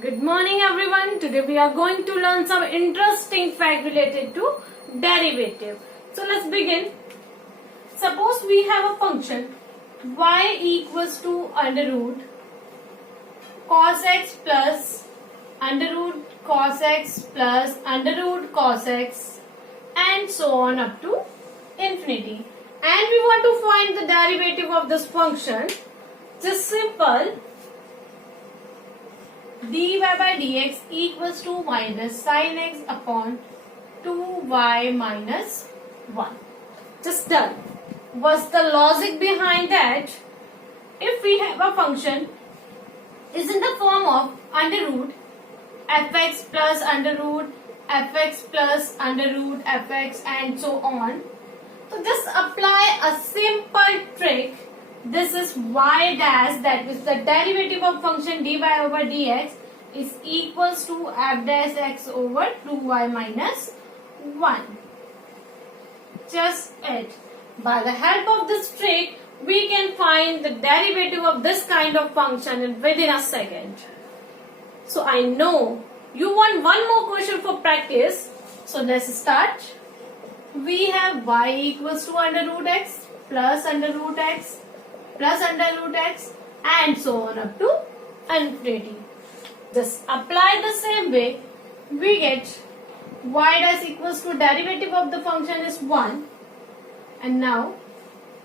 Good morning everyone. Today we are going to learn some interesting fact related to derivative. So let's begin. Suppose we have a function y equals to under root cos x plus under root cos x plus under root cos x and so on up to infinity. And we want to find the derivative of this function. Just simple. dy by dx equals to minus sin x upon 2y minus 1. Just done. What's the logic behind that? If we have a function is in the form of under root fx plus under root fx plus under root fx and so on. So just apply a simple trick. This is y dash, that is the derivative of function dy over dx is equals to f dash x over 2y minus 1. Just it. By the help of this trick, we can find the derivative of this kind of function within a second. So I know you want one more question for practice. So let's start. We have y equals to under root x plus under root x plus under root x and so on up to infinity. Just apply the same way. We get y dash equals to derivative of the function is 1 and now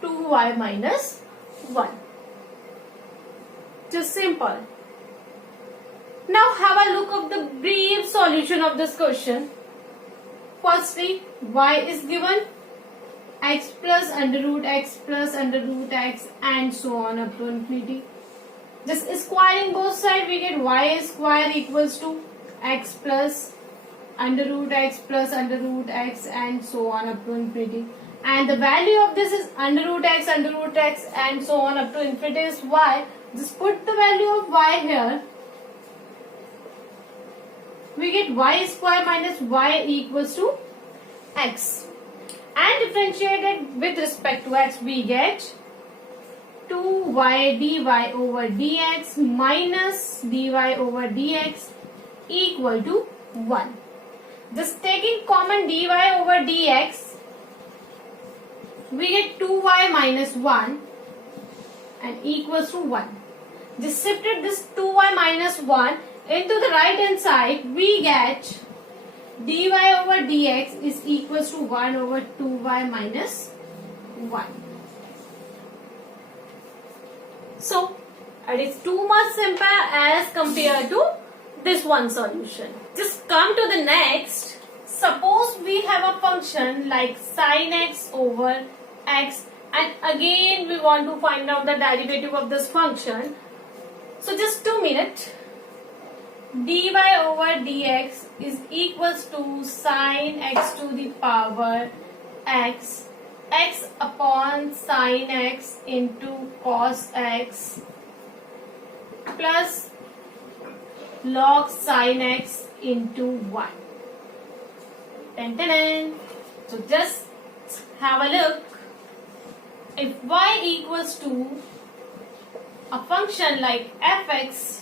2y minus 1. Just simple. Now have a look of the brief solution of this question. Firstly, y is given x plus under root x plus under root x and so on up to infinity. Just squaring both sides, we get y square equals to x plus under root x plus under root x and so on up to infinity. And the value of this is under root x and so on up to infinity is y. Just put the value of y here. We get y square minus y equals to x. And differentiated with respect to x, we get 2y dy over dx minus dy over dx equal to 1. Just taking common dy over dx, we get 2y minus 1 and equals to 1. Just shifted this 2y minus 1 into the right hand side, we get dy over dx is equals to 1 over 2y minus 1. So, it is too much simple as compared to this one solution. Just come to the next. Suppose we have a function like sin x over x and again we want to find out the derivative of this function. So, just 2 minutes. dy over dx is equals to sin x to the power x upon sin x into cos x plus log sin x into 1. Dun, dun, dun. So just have a look. If y equals to a function like fx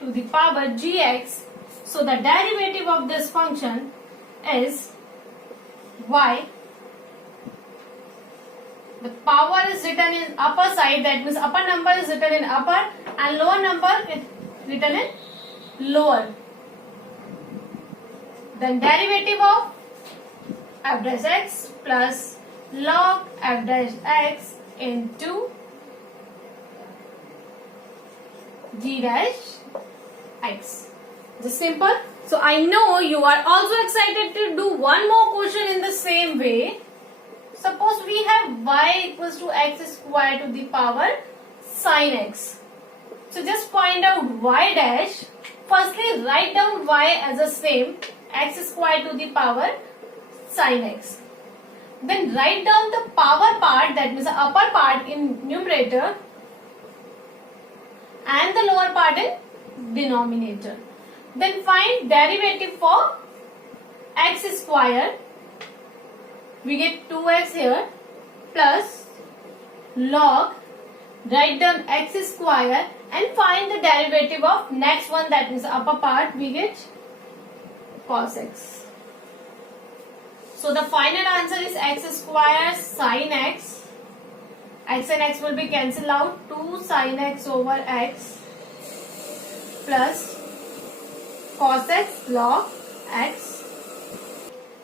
to the power gx, so the derivative of this function is y. The power is written in upper side, that means upper number is written in upper and lower number is written in lower. Then derivative of f dash x plus log f dash x into g dash x. Just simple. So I know you are also excited to do one more question in the same way. Suppose we have y equals to x square to the power sin x. So just find out y dash. Firstly write down y as the same x square to the power sin x. Then write down the power part, that means the upper part in numerator and the lower part in denominator. Then find derivative for x square. We get 2x here plus log, write down x square and find the derivative of next one, that means upper part, we get cos x. So the final answer is x square sin x. X and x will be cancelled out. 2 sin x over x plus cos x log x.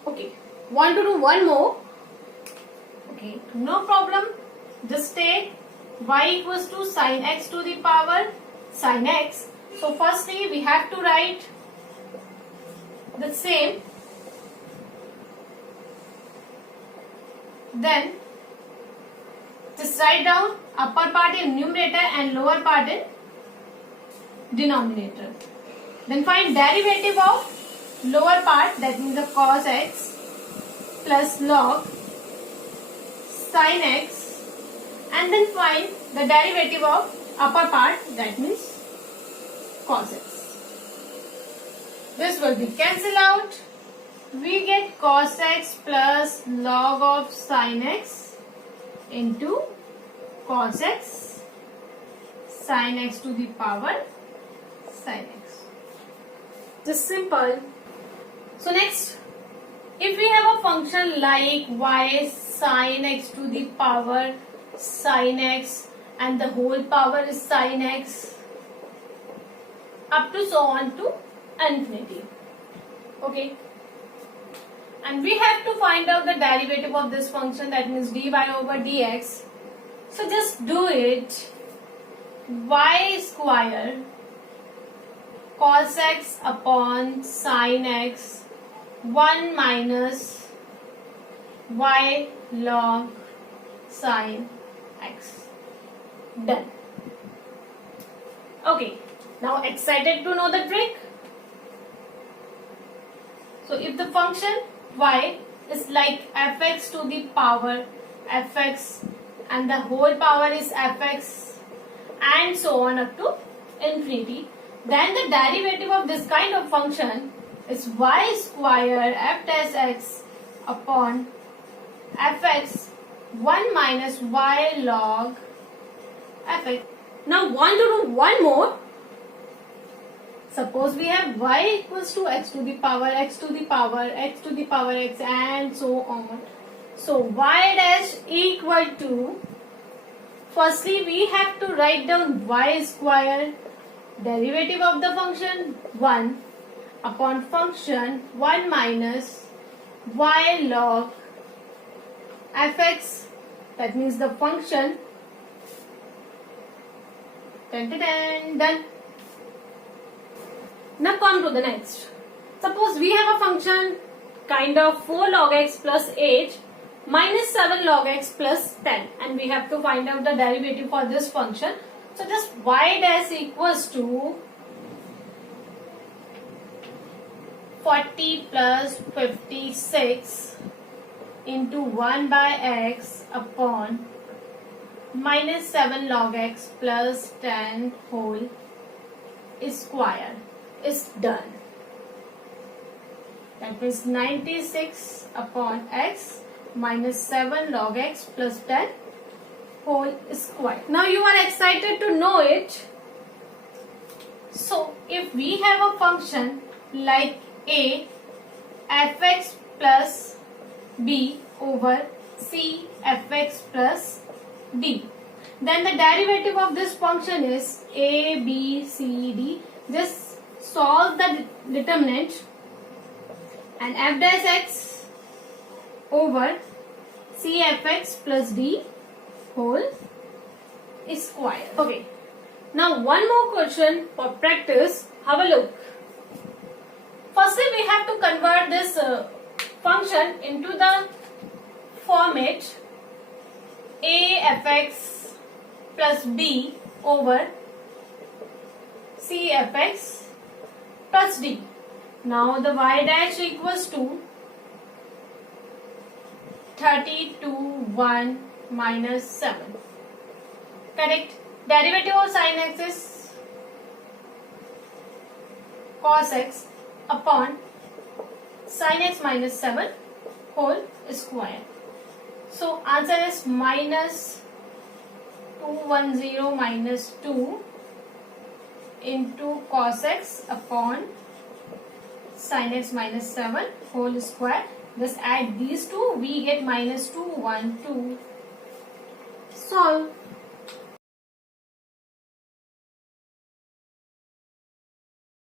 Okay, want to do one more? Okay, no problem. Just take y equals to sin x to the power sin x. So firstly we have to write the same. Then just write down upper part in numerator and lower part in denominator. Then find derivative of lower part, that means the cos x plus log sin x, and then find the derivative of upper part, that means cos x. This will be cancelled out. We get cos x plus log of sin x into cos x sin x to the power sin x. Just simple. So next, if we have a function like y sin x to the power sin x and the whole power is sin x up to so on to infinity. Okay. And we have to find out the derivative of this function, that means dy over dx. So just do it. Y square cos x upon sin x 1 minus y log sin x. Done. Okay. Now excited to know the trick? So if the function y is like fx to the power fx and the whole power is fx and so on up to infinity, then the derivative of this kind of function is y square f dash x upon fx 1 minus y log fx. Now want to do one more. Suppose we have y equals to x to the power x to the power x to the power x and so on. So y dash equal to, firstly we have to write down y square, derivative of the function 1 upon function 1 minus y log fx, that means the function. Done. Now come to the next. Suppose we have a function kind of 4 log x plus 8 minus 7 log x plus 10, and we have to find out the derivative for this function. So just y dash equals to 40 plus 56 into 1 by x upon minus 7 log x plus 10 whole square is done. That means 96 upon x minus 7 log x plus 10 whole square. Now you are excited to know it. So if we have a function like a fx plus b over c fx plus d, then the derivative of this function is a b c d. Just solve the determinant and f dash x over c fx plus d whole square. Okay. Now one more question for practice. Have a look. Firstly, we have to convert this function into the format a fx plus b over c fx plus d. Now the y dash equals to 32 1 minus 7. Correct. Derivative of sin x is cos x upon sin x minus 7 whole square. So answer is minus 210 minus 2 into cos x upon sin x minus 7 whole square. Just add these two, we get minus 2, 1, 2. Solve.